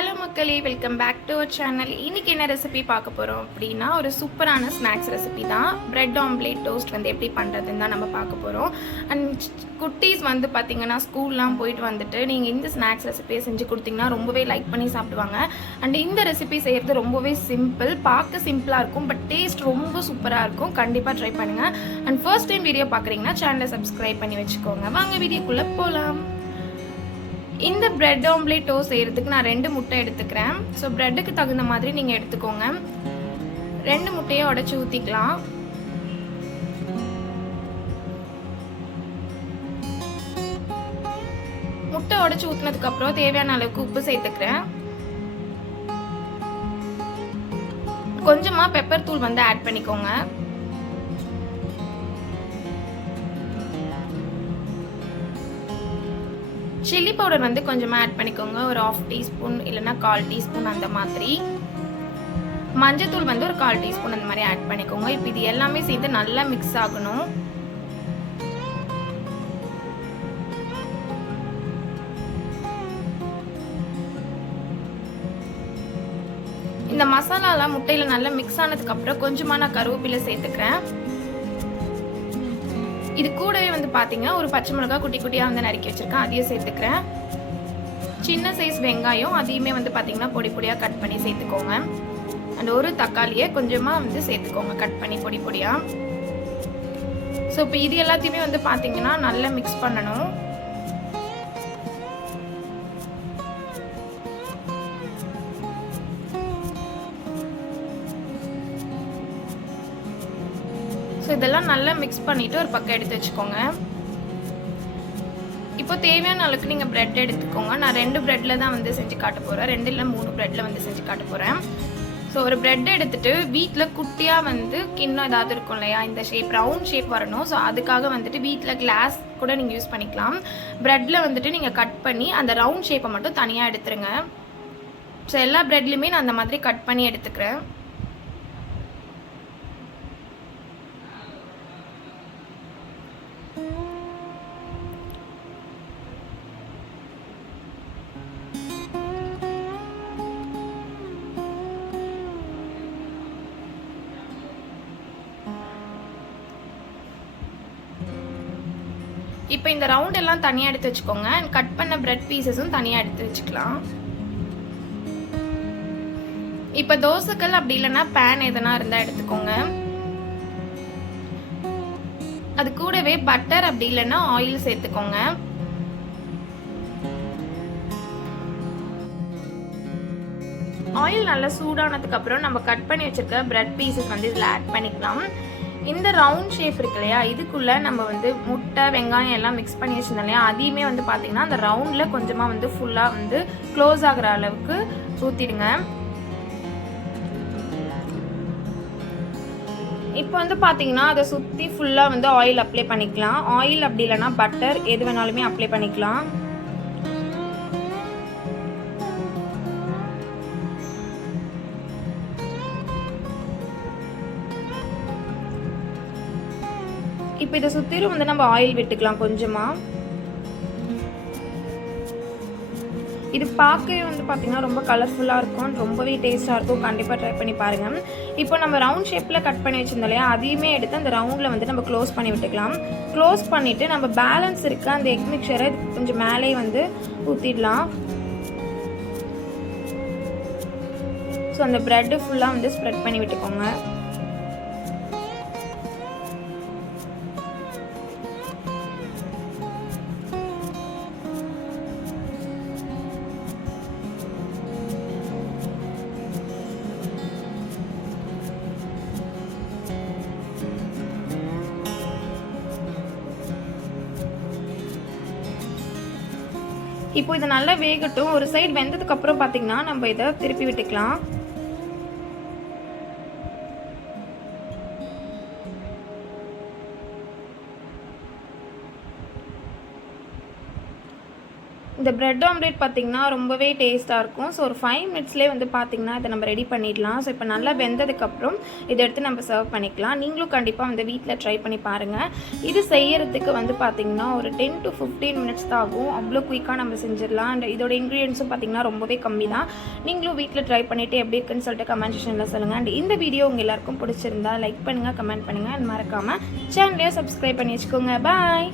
Hello மக்களே, welcome back to our channel. இன்றைக்கி என்ன ரெசிபி பார்க்க போகிறோம் அப்படின்னா, ஒரு சூப்பரான ஸ்நாக்ஸ் ரெசிபி தான். பிரெட் ஆம்லேட் டோஸ்ட் வந்து எப்படி பண்ணுறதுன்னு தான் நம்ம பார்க்க போகிறோம். அண்ட் குட்டீஸ் வந்து பார்த்திங்கன்னா ஸ்கூல்லாம் போயிட்டு வந்துட்டு நீங்கள் இந்த ஸ்நாக்ஸ் ரெசிபியை செஞ்சு கொடுத்தீங்கன்னா ரொம்பவே லைக் பண்ணி சாப்பிடுவாங்க. அண்ட் இந்த ரெசிபி செய்கிறது ரொம்பவே சிம்பிள், பார்க்க சிம்பிளாக இருக்கும், பட் டேஸ்ட் ரொம்ப சூப்பராக இருக்கும். கண்டிப்பாக ட்ரை பண்ணுங்கள். அண்ட் ஃபர்ஸ்ட் டைம் வீடியோ பார்க்குறீங்கன்னா சேனலை சப்ஸ்கிரைப் பண்ணி வச்சுக்கோங்க. வாங்க வீடியோக்குள்ளே போகலாம். இந்த பிரெட் ஆம்லேட் டோஸ்ட் செய்கிறதுக்கு நான் 2 முட்டை எடுத்துக்கிறேன். ஸோ பிரெட்டுக்கு தகுந்த மாதிரி நீங்கள் எடுத்துக்கோங்க. 2 முட்டையை உடச்சி ஊற்றிக்கலாம். முட்டை உடச்சி ஊற்றினதுக்கப்புறம் தேவையான அளவுக்கு உப்பு சேர்த்துக்கிறேன். கொஞ்சமாக பெப்பர் தூள் வந்து ஆட் பண்ணிக்கோங்க. சில்லி பவுடர் வந்து கொஞ்சமாக ஆட் பண்ணிக்கோங்க. ஒரு 1/2 டீஸ்பூன் இல்லைன்னா 1/4 டீஸ்பூன் அந்த மாதிரி. மஞ்சத்தூள் வந்து ஒரு 1/4 டீஸ்பூன் அந்த மாதிரி ஆட் பண்ணிக்கோங்க. இப்போ இது எல்லாமே சேர்ந்து நல்லா மிக்ஸ் ஆகணும். இந்த மசாலாலாம் முட்டையில் நல்லா மிக்ஸ் ஆனதுக்கப்புறம் கொஞ்சமாக நான் கருவேப்பிலை சேர்த்துக்கிறேன். இது கூடவே வந்து பார்த்தீங்கன்னா ஒரு பச்சை மிளகாய் குட்டி குட்டியாக வந்து நறுக்கி வச்சுருக்கேன், அதையும் சேர்த்துக்கிறேன். சின்ன சைஸ் வெங்காயம் அதையுமே வந்து பார்த்தீங்கன்னா பொடி பொடியாக கட் பண்ணி சேர்த்துக்கோங்க. அண்ட் ஒரு தக்காளியை கொஞ்சமாக வந்து சேர்த்துக்கோங்க, கட் பண்ணி பொடி பொடியாக. ஸோ இப்போ இது எல்லாத்தையுமே வந்து பார்த்தீங்கன்னா நல்லா மிக்ஸ் பண்ணணும். ஸோ இதெல்லாம் நல்லா மிக்ஸ் பண்ணிவிட்டு ஒரு பக்கம் எடுத்து வச்சுக்கோங்க. இப்போ தேவையான அளவுக்கு நீங்கள் ப்ரெட் எடுத்துக்கோங்க. நான் 2 ப்ரெட்டில் தான் வந்து செஞ்சு காட்ட போகிறேன். 2 இல்லை 3 ப்ரெட்டில் வந்து செஞ்சு காட்ட போகிறேன். ஸோ ஒரு ப்ரெட் எடுத்துகிட்டு வீட்டில் குட்டியாக வந்து கிண்ணம் ஏதாவது இருக்கும் இல்லையா, இந்த ஷேப் ரவுண்ட் ஷேப் வரணும். ஸோ அதுக்காக வந்துட்டு வீட்டில் கிளாஸ் கூட நீங்கள் யூஸ் பண்ணிக்கலாம். ப்ரெட்டில் வந்துட்டு நீங்கள் கட் பண்ணி அந்த ரவுண்ட் ஷேப்பை மட்டும் தனியாக எடுத்துருங்க. ஸோ எல்லா ப்ரெட்லையுமே நான் அந்த மாதிரி கட் பண்ணி எடுத்துக்கிறேன். இப்போ இந்த ரவுண்ட் எல்லாம் தனியாக எடுத்து வச்சுக்கோங்க. கட் பண்ண பிரெட் பீசஸும் தனியாக எடுத்து வச்சுக்கலாம். இப்போ தோசைக்கல் அப்படி இல்லைன்னா பேன் எதனா இருந்தால் எடுத்துக்கோங்க. அது கூடவே பட்டர் அப்படி இல்லைன்னா ஆயில் சேர்த்துக்கோங்க. ஆயில் நல்லா சூடானதுக்கு அப்புறம் நம்ம கட் பண்ணி வச்சிருக்க பிரெட் பீசஸ் வந்து இதில் ஆட் பண்ணிக்கலாம். இந்த ரவுண்ட் ஷேப் இருக்கு இல்லையா, இதுக்குள்ளே நம்ம வந்து முட்டை வெங்காயம் எல்லாம் மிக்ஸ் பண்ணி வச்சிருந்தோம் இல்லையா, அதையுமே வந்து பார்த்தீங்கன்னா அந்த ரவுண்டில் கொஞ்சமாக வந்து ஃபுல்லாக வந்து க்ளோஸ் ஆகிற அளவுக்கு ஊற்றிடுங்க. இப்போ வந்து பார்த்தீங்கன்னா அதை சுற்றி ஃபுல்லாக வந்து ஆயில் அப்ளை பண்ணிக்கலாம். ஆயில் அப்படி இல்லைன்னா பட்டர் எது வேணாலுமே அப்ளை பண்ணிக்கலாம். இப்போ இதை சுற்றிலும் வந்து நம்ம ஆயில் விட்டுக்கலாம் கொஞ்சமாக. இது பார்க்கவே வந்து பார்த்திங்கன்னா ரொம்ப கலர்ஃபுல்லாக இருக்கும், ரொம்பவே டேஸ்ட்டாக இருக்கும். கண்டிப்பாக ட்ரை பண்ணி பாருங்கள். இப்போ நம்ம ரவுண்ட் ஷேப்பில் கட் பண்ணி வச்சுருந்தோம் இல்லையா, அதையுமே எடுத்து அந்த ரவுண்டில் வந்து நம்ம க்ளோஸ் பண்ணி விட்டுக்கலாம். க்ளோஸ் பண்ணிவிட்டு நம்ம பேலன்ஸ் இருக்க அந்த எக் மிக்சரை கொஞ்சம் மேலே வந்து ஊற்றிடலாம். ஸோ அந்த ப்ரெட்டு ஃபுல்லாக வந்து ஸ்ப்ரெட் பண்ணி விட்டுக்கோங்க. இப்போ இது நல்லா வேகட்டும். ஒரு சைடு வெந்ததுக்கு அப்புறம் பார்த்தீங்கன்னா நம்ம இதை திருப்பி விட்டுக்கலாம். இந்த பிரெட் ஆம்லேட் பார்த்திங்கன்னா ரொம்பவே டேஸ்ட்டாக இருக்கும். ஸோ ஒரு 5 மினிட்ஸ்லேயே வந்து பார்த்திங்கன்னா இதை நம்ம ரெடி பண்ணிடலாம். ஸோ இப்போ நல்லா வெந்ததுக்கப்புறம் இதை எடுத்து நம்ம சர்வ் பண்ணிக்கலாம். நீங்களும் கண்டிப்பாக வந்து வீட்டில் ட்ரை பண்ணி பாருங்கள். இது செய்யறதுக்கு வந்து பார்த்திங்கன்னா ஒரு 10 to 15 மினிட்ஸ் தான் ஆகும். அவ்வளோ குயிக்காக நம்ம செஞ்சிடலாம். அண்ட் இதோட இன்க்ரீடியன்ஸும் பார்த்திங்கன்னா ரொம்பவே கம்மி தான். நீங்களும் வீட்டில் ட்ரை பண்ணிவிட்டு எப்படி இருக்குன்னு சொல்லிட்டு கமெண்ட் செக்ஷனில் சொல்லுங்கள். அண்ட் இந்த வீடியோ உங்கள் எல்லாருக்கும் பிடிச்சிருந்தா லைக் பண்ணுங்கள், கமெண்ட் பண்ணுங்கள். அண்ட் மறக்காமல் சேனலையும் சப்ஸ்கிரைப் பண்ணி வச்சுக்கோங்க. பாய்.